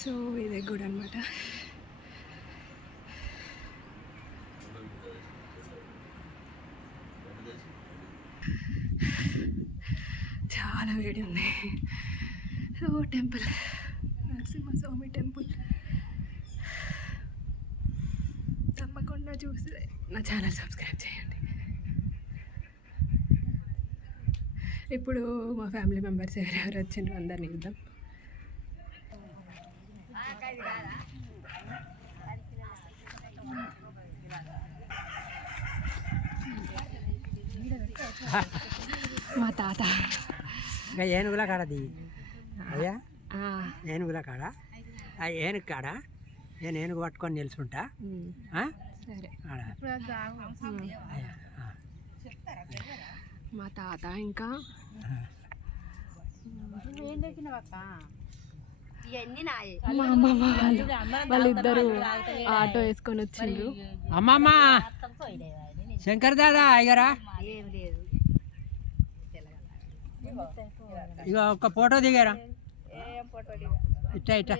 So ఇదే గుడి అనమాట. చాలా వేడి ఉంది. సో టెంపుల్, నరసింహస్వామి టెంపుల్ తప్పకుండా చూసి నా ఛానల్ సబ్స్క్రైబ్ చేయండి. ఇప్పుడు మా ఫ్యామిలీ మెంబర్స్ ఎవరెవరు వచ్చిండ్రు అందరినీ చూద్దాం. మా తాత ఇంకా ఏనుగుల కాడది అయ్యా, ఏనుగుల కాడ ఏనుగు కాడ నేను ఏనుగు పట్టుకొని నిలుచుంటా. సరే, మా తాత ఇంకా మా అమ్మమ్మ వాళ్ళిద్దరు ఆటో వేసుకొని వచ్చిండ్రు. అమ్మమ్మ శంకర్ దాదా అయ్యారా, ఇక ఒక్క ఫోటో దిగారా ఇట్టా ఇట్టా.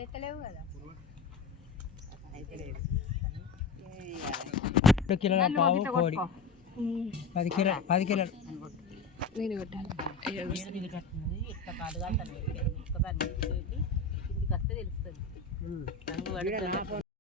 2 కిలోల పావు కోడి, 10 కిలోలు నేను కొట్టాలి. తెలుస్తుంది.